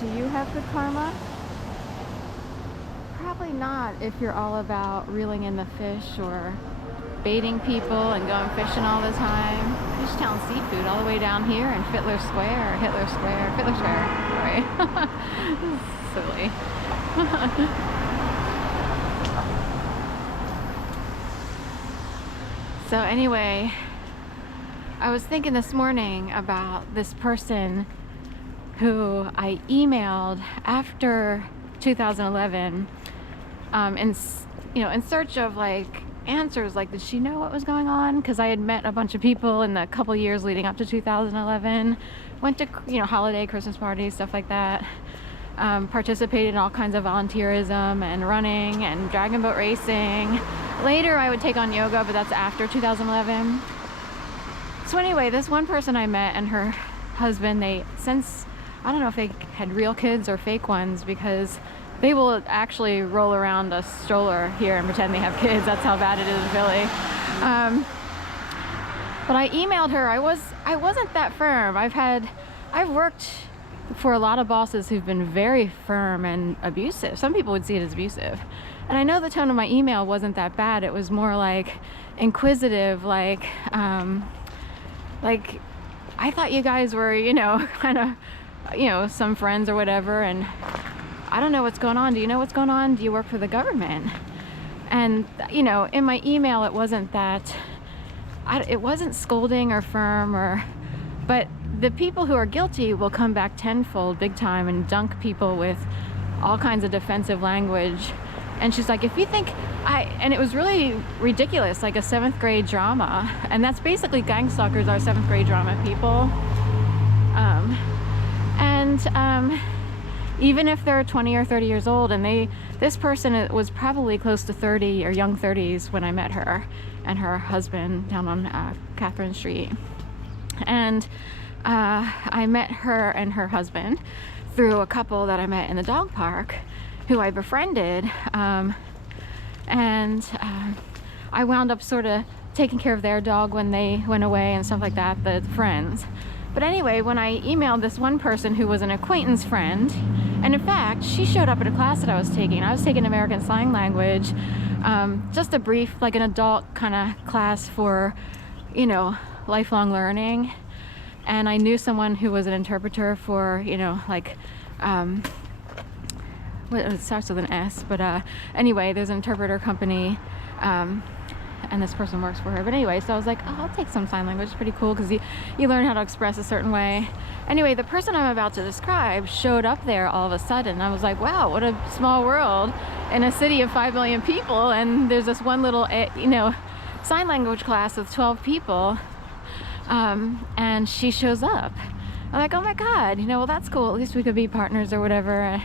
Do you have good karma? Probably not if you're all about reeling in the fish or baiting people and going fishing all the time. Fishtown Seafood all the way down here in Fittler Square, right? Silly. So anyway, I was thinking this morning about this person who I emailed after 2011 in search of like answers, like did she know what was going on, because I had met a bunch of people in the couple years leading up to 2011, went to holiday Christmas parties, stuff like that, participated in all kinds of volunteerism and running and dragon boat racing. Later I would take on yoga, but that's after 2011. So anyway, this one person I met and her husband, I don't know if they had real kids or fake ones, because they will actually roll around a stroller here and pretend they have kids. That's how bad it is in Philly. But I emailed her. I wasn't that firm. I've worked for a lot of bosses who've been very firm and abusive. Some people would see it as abusive. And I know the tone of my email wasn't that bad. It was more like inquisitive, like I thought you guys were, kind of, some friends or whatever, and I don't know what's going on. Do you know what's going on? Do you work for the government? And, in my email, it wasn't that, it wasn't scolding or firm but the people who are guilty will come back tenfold, big time, and dunk people with all kinds of defensive language. And she's like, if you think and it was really ridiculous, like a 7th grade drama. And that's basically Gang Stalkers are 7th grade drama people. Even if they're 20 or 30 years old, and this person was probably close to 30 or young 30s when I met her and her husband down on Catherine Street. And I met her and her husband through a couple that I met in the dog park who I befriended. I wound up sort of taking care of their dog when they went away and stuff like that, the friends. But anyway, when I emailed this one person who was an acquaintance friend, and in fact, she showed up at a class that I was taking. I was taking American Sign Language, just a brief, like an adult kind of class for, lifelong learning. And I knew someone who was an interpreter for, it starts with an S, but anyway, there's an interpreter company, and this person works for her. But anyway, so I was like, oh, I'll take some sign language. It's pretty cool because you learn how to express a certain way. Anyway, the person I'm about to describe showed up there all of a sudden. I was like, wow, what a small world in a city of 5 million people, and there's this one little, sign language class with 12 people, and she shows up. I'm like, oh my God, well, that's cool. At least we could be partners or whatever.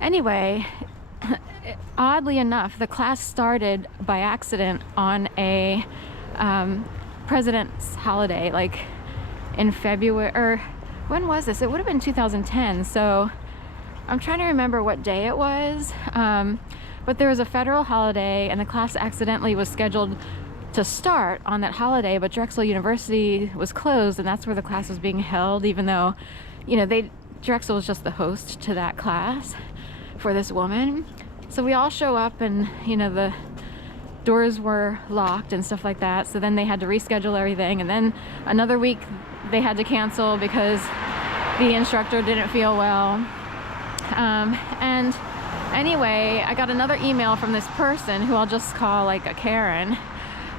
Anyway, oddly enough, the class started by accident on a president's holiday, like in February, or when was this? It would have been 2010. So I'm trying to remember what day it was. But there was a federal holiday, and the class accidentally was scheduled to start on that holiday, but Drexel University was closed, and that's where the class was being held, even though, Drexel was just the host to that class for this woman. So we all show up, and the doors were locked and stuff like that. So then they had to reschedule everything, and then another week they had to cancel because the instructor didn't feel well. And anyway, I got another email from this person who I'll just call like a Karen.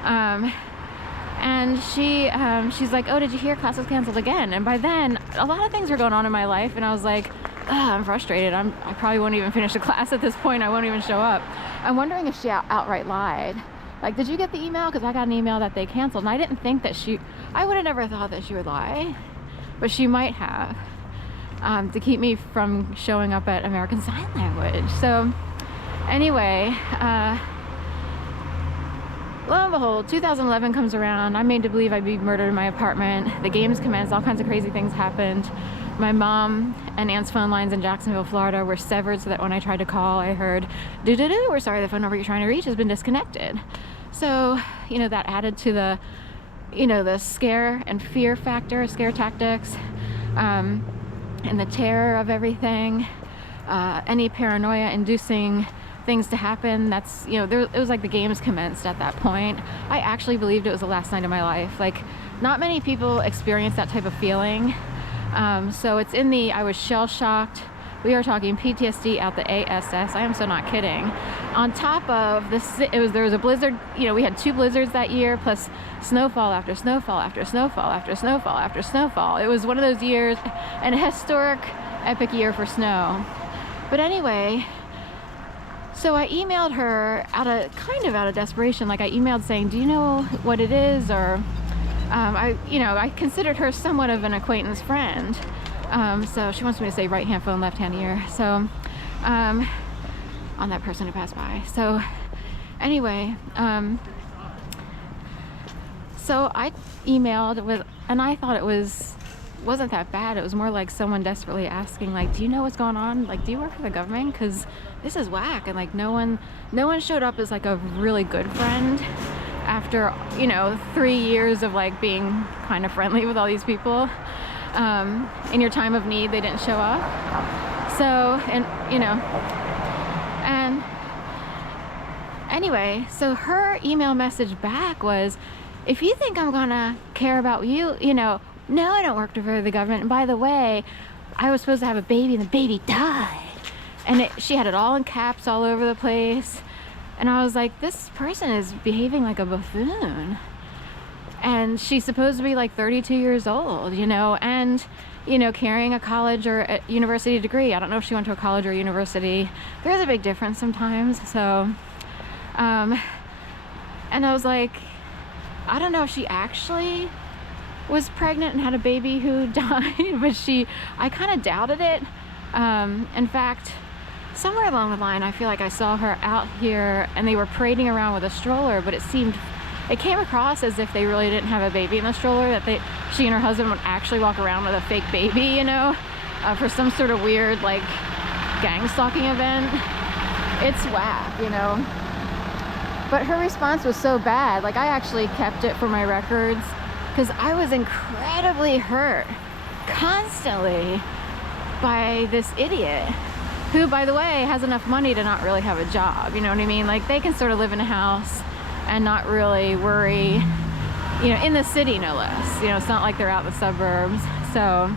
And she's like, oh, did you hear class was canceled again? And by then, a lot of things were going on in my life, and I was like, I'm frustrated. I probably won't even finish the class at this point. I won't even show up. I'm wondering if she outright lied. Like, did you get the email? Because I got an email that they canceled, and I didn't think that I would have never thought that she would lie, but she might have, to keep me from showing up at American Sign Language. So anyway, lo and behold, 2011 comes around. I'm made to believe I'd be murdered in my apartment. The games commenced. All kinds of crazy things happened. My mom and aunt's phone lines in Jacksonville, Florida were severed, so that when I tried to call, I heard, doo-doo-doo, we're sorry, the phone number you're trying to reach has been disconnected. So, that added to the, the scare and fear factor, scare tactics. and the terror of everything, any paranoia inducing things to happen. That's, you know, it was like the games commenced at that point. I actually believed it was the last night of my life. Like, not many people experience that type of feeling. So it's in the, I was shell-shocked. We are talking PTSD out the ASS. I am so not kidding. On top of this, there was a blizzard. You know, we had 2 blizzards that year, plus snowfall after snowfall after snowfall after snowfall after snowfall. It was one of those years, and a historic, epic year for snow. But anyway, so I emailed her kind of out of desperation. Like, I emailed saying, do you know what it is? Or I considered her somewhat of an acquaintance friend. So she wants me to say right hand phone, left hand ear. So, on that person who passed by. So anyway, so I emailed with, and I thought it wasn't that bad. It was more like someone desperately asking, like, do you know what's going on? Like, do you work for the government? Because this is whack. And like, no one showed up as like a really good friend after, you know, 3 years of like being kind of friendly with all these people. In your time of need, they didn't show up. So, and you know, and anyway, so her email message back was, if you think I'm gonna care about you, you know, no, I don't work for the government. And by the way, I was supposed to have a baby and the baby died. And she had it all in caps all over the place. And I was like, this person is behaving like a buffoon. And she's supposed to be like 32 years old, you know, and, you know, carrying a college or a university degree. I don't know if she went to a college or university. There's a big difference sometimes. So, and I was like, I don't know if she actually was pregnant and had a baby who died, but I kind of doubted it. In fact, somewhere along the line, I feel like I saw her out here and they were parading around with a stroller, but it came across as if they really didn't have a baby in the stroller, that she and her husband would actually walk around with a fake baby, you know, for some sort of weird, like, gang stalking event. It's whack, you know. But her response was so bad. Like, I actually kept it for my records because I was incredibly hurt constantly by this idiot who, by the way, has enough money to not really have a job. You know what I mean? Like, they can sort of live in a house and not really worry, you know, in the city, no less. You know, it's not like they're out in the suburbs, so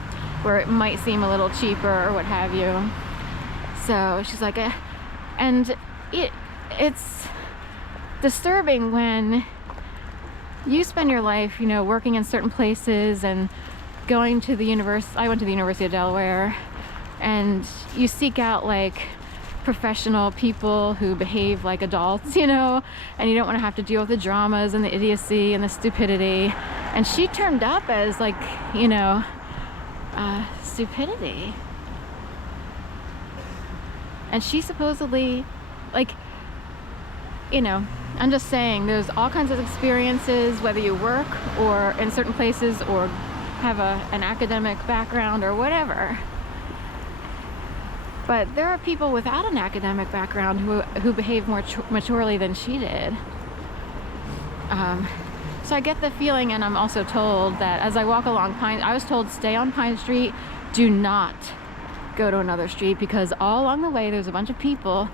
where it might seem a little cheaper or what have you. So she's like, and it's disturbing when you spend your life, you know, working in certain places and going to the university. I went to the University of Delaware, and you seek out like professional people who behave like adults, you know, and you don't want to have to deal with the dramas and the idiocy and the stupidity. And she turned up as like, you know, stupidity. And she supposedly, like, you know, I'm just saying, there's all kinds of experiences, whether you work or in certain places or have an academic background or whatever. But there are people without an academic background who behave more maturely than she did. So I get the feeling, and I'm also told that as I walk along I was told, stay on Pine Street, do not go to another street, because all along the way there's a bunch of people